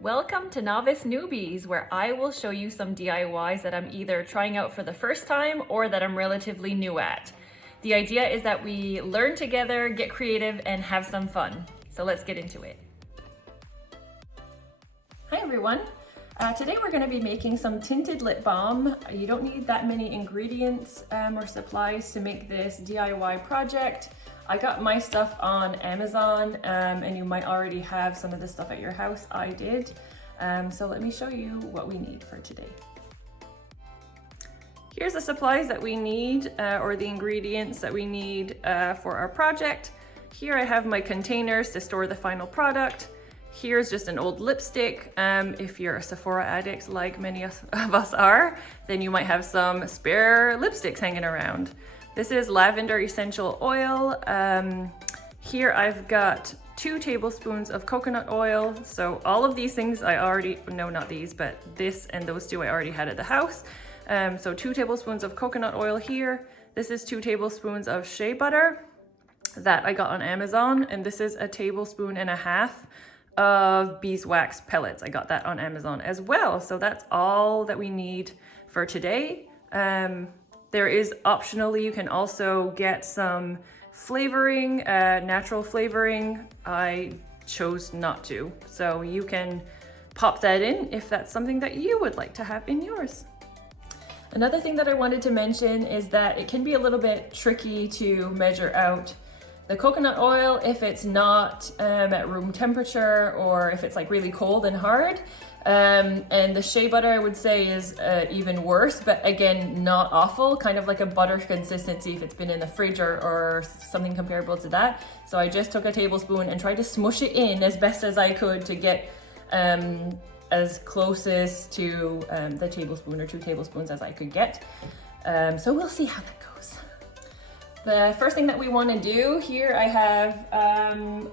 Welcome to Novice Newbies, where I will show you some DIYs that I'm either trying out for the first time or that I'm relatively new at. The idea is that we learn together, get creative, and have some fun. So let's get into it. Hi everyone. Today we're going to be making some tinted lip balm. You don't need that many ingredients or supplies to make this DIY project. I got my stuff on Amazon and you might already have some of the stuff at your house. I did. So let me show you what we need for today. Here's the supplies that we need or the ingredients that we need for our project. Here I have my containers to store the final product. Here's just an old lipstick. If you're a Sephora addict like many of us are, then you might have some spare lipsticks hanging around. This is lavender essential oil. Here I've got 2 tablespoons of coconut oil. So all of these things I already, no, not these, but this and those 2 I already had at the house. So 2 tablespoons of coconut oil here. This is 2 tablespoons of shea butter that I got on Amazon. And this is 1.5 tablespoons of beeswax pellets. I got that on Amazon as well. So that's all that we need for today. There is optionally, you can also get some flavoring, natural flavoring. I chose not to. So you can pop that in if that's something that you would like to have in yours. Another thing that I wanted to mention is that it can be a little bit tricky to measure out the coconut oil if it's not at room temperature or if it's like really cold and hard. And the shea butter I would say is even worse, but again, not awful, kind of like a butter consistency if it's been in the fridge or something comparable to that. So I just took 1 tablespoon and tried to smush it in as best as I could to get as closest to the tablespoon or 2 tablespoons as I could get. So we'll see how that goes. The first thing that we want to do here, I have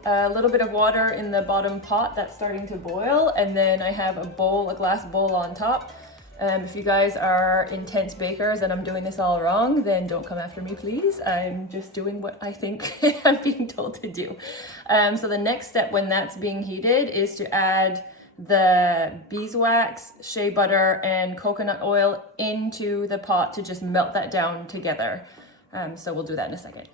a little bit of water in the bottom pot that's starting to boil, and then I have a glass bowl on top. If you guys are intense bakers and I'm doing this all wrong, then don't come after me, please. I'm just doing what I think I'm being told to do. So the next step when that's being heated is to add the beeswax, shea butter, and coconut oil into the pot to just melt that down together. So we'll do that in a second.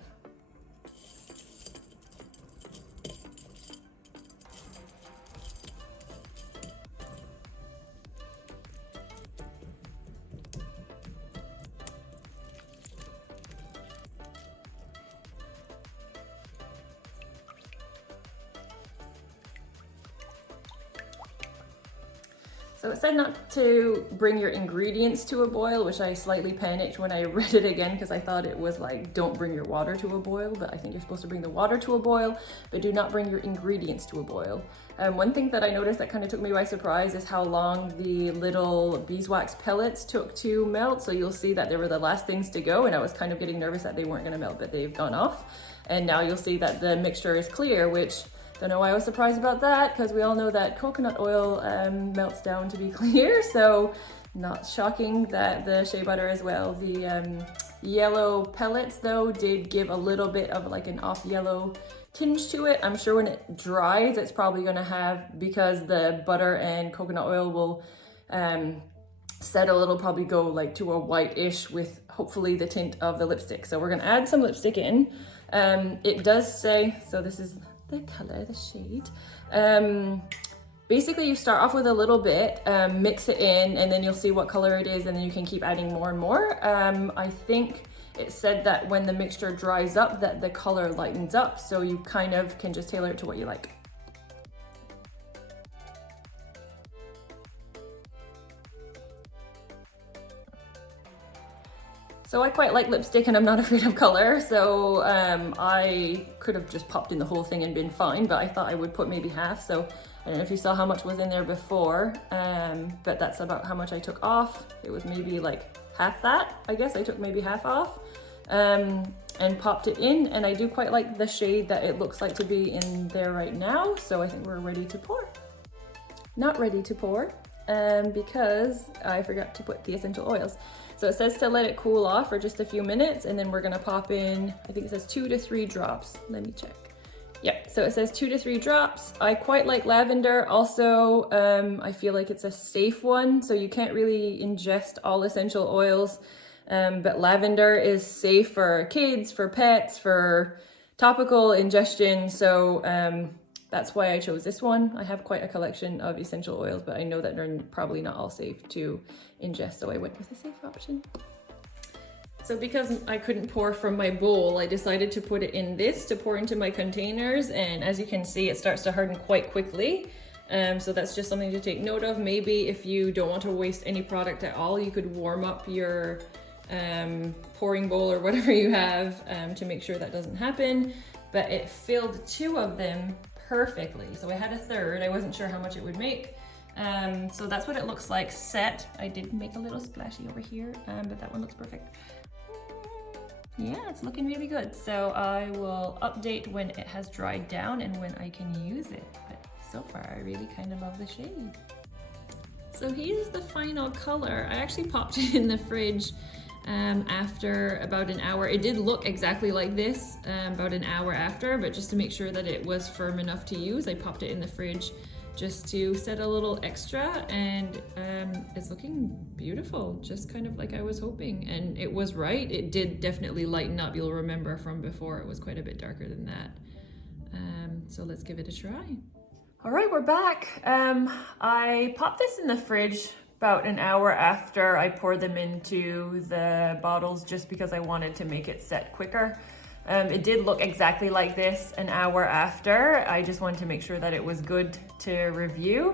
So it said not to bring your ingredients to a boil, which I slightly panicked when I read it again because I thought it was like, don't bring your water to a boil, but I think you're supposed to bring the water to a boil, but do not bring your ingredients to a boil. One thing that I noticed that kind of took me by surprise is how long the little beeswax pellets took to melt. So you'll see that they were the last things to go, and I was kind of getting nervous that they weren't gonna melt, but they've gone off. And now you'll see that the mixture is clear, which don't know why I was surprised about that, because we all know that coconut oil melts down to be clear, so not shocking that the shea butter as well. The yellow pellets though did give a little bit of like an off yellow tinge to it. I'm sure when it dries it's probably going to have, because the butter and coconut oil will settle, it'll probably go like to a white-ish with hopefully the tint of the lipstick. So we're going to add some lipstick in. It does say, so this is the color, the shade. Basically you start off with a little bit, mix it in, and then you'll see what color it is, and then you can keep adding more and more. I think it said that when the mixture dries up that the color lightens up, so you kind of can just tailor it to what you like. So I quite like lipstick and I'm not afraid of color, so I could have just popped in the whole thing and been fine, but I thought I would put maybe half. So I don't know if you saw how much was in there before, but that's about how much I took off. It was maybe like half that, I guess. I took maybe half off and popped it in, and I do quite like the shade that it looks like to be in there right now, so I think we're ready to pour. Not ready to pour because I forgot to put the essential oils. So it says to let it cool off for just a few minutes, and then we're gonna pop in, I think it says 2 to 3 drops. Let me check. Yeah, so it says 2 to 3 drops. I quite like lavender. Also, I feel like it's a safe one, so you can't really ingest all essential oils. But lavender is safe for kids, for pets, for topical ingestion. So that's why I chose this one. I have quite a collection of essential oils, but I know that they're probably not all safe to ingest, so I went with a safe option. So because I couldn't pour from my bowl, I decided to put it in this to pour into my containers. And as you can see, it starts to harden quite quickly. So that's just something to take note of. Maybe if you don't want to waste any product at all, you could warm up your pouring bowl or whatever you have to make sure that doesn't happen. But it filled 2 of them perfectly. So I had a third. I wasn't sure how much it would make. So that's what it looks like set. I did make a little splashy over here, but that one looks perfect. Yeah, it's looking really good. So I will update when it has dried down and when I can use it. But so far, I really kind of love the shade. So here's the final color. I actually popped it in the fridge after about an hour. It did look exactly like this about an hour after, but just to make sure that it was firm enough to use, I popped it in the fridge just to set a little extra, and it's looking beautiful, just kind of like I was hoping. And it was right, it did definitely lighten up. You'll remember from before it was quite a bit darker than that. So let's give it a try. All right, we're back. I popped this in the fridge about an hour after I poured them into the bottles, just because I wanted to make it set quicker. It did look exactly like this an hour after. I just wanted to make sure that it was good to review.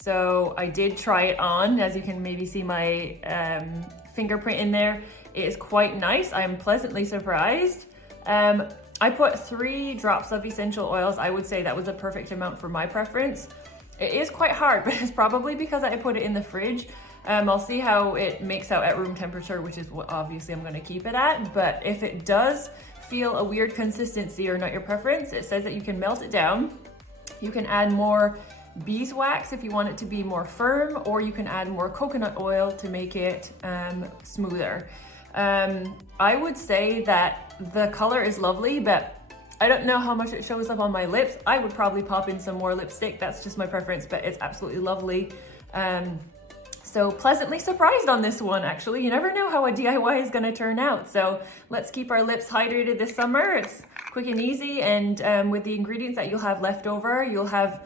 So I did try it on. As you can maybe see my fingerprint in there. It is quite nice. I'm pleasantly surprised. I put 3 drops of essential oils. I would say that was the perfect amount for my preference. It is quite hard, but it's probably because I put it in the fridge. I'll see how it makes out at room temperature, which is what obviously I'm going to keep it at. But if it does feel a weird consistency or not your preference, it says that you can melt it down. You can add more beeswax if you want it to be more firm, or you can add more coconut oil to make it smoother. I would say that the color is lovely, but I don't know how much it shows up on my lips. I would probably pop in some more lipstick. That's just my preference, but it's absolutely lovely. So pleasantly surprised on this one, actually. You never know how a DIY is gonna turn out. So let's keep our lips hydrated this summer. It's quick and easy, and with the ingredients that you'll have left over, you'll have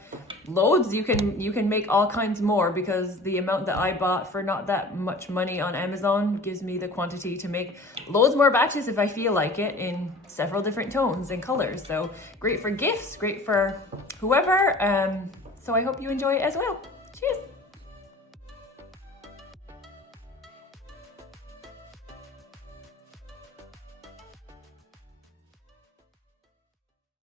loads. You can make all kinds more, because the amount that I bought for not that much money on Amazon gives me the quantity to make loads more batches if I feel like it, in several different tones and colors. So great for gifts, great for whoever. So I hope you enjoy it as well. Cheers.